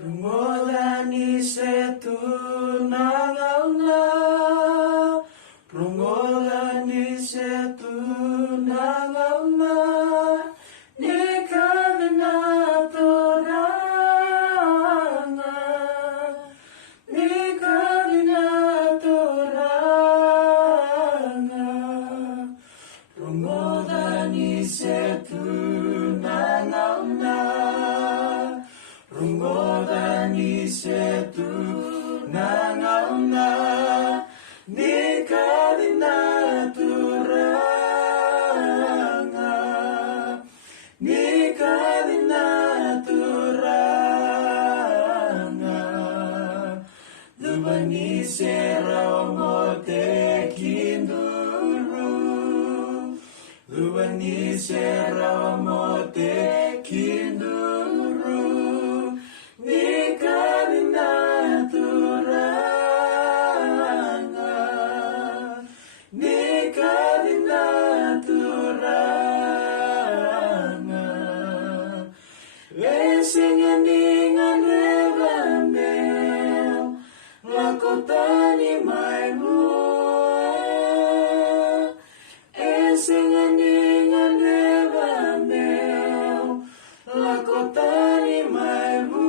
Prongolani setu nangauna, prongolani setu nangauna, nikavina toranga, nikavina toranga, prongolani setu nangauna. Rungodani setu nangauna nikalina turanga nikalina turanga Dubani serao mote kinduru Dubani serao mote kinduru Nikalina turanga, nikalina turanga. Esingen ingan revamel, lakotani mai mua. Esingen ingan revamel, lakotani mai mua.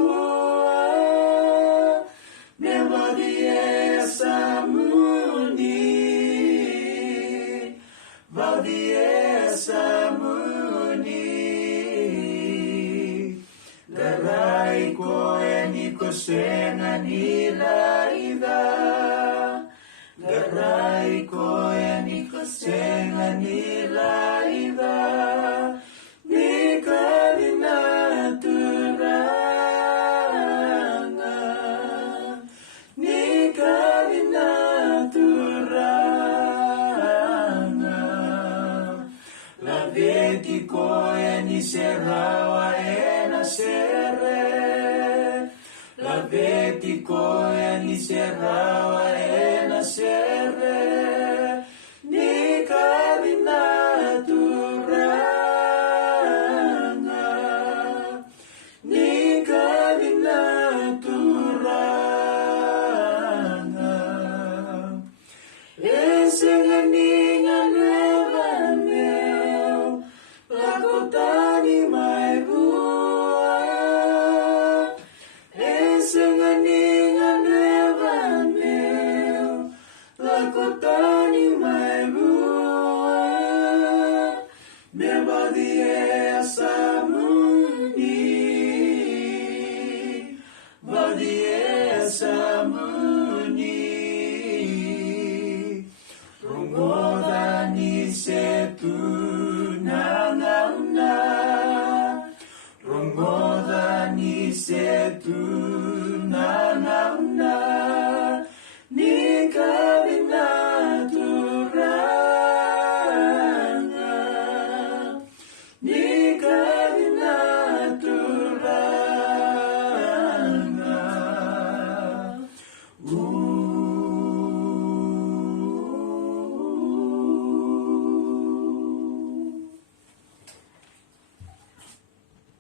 Garai ko eniko senga niraida Garai ko eniko senga niraida Nikalina turanga Nikalina turanga La vedi ko eni sera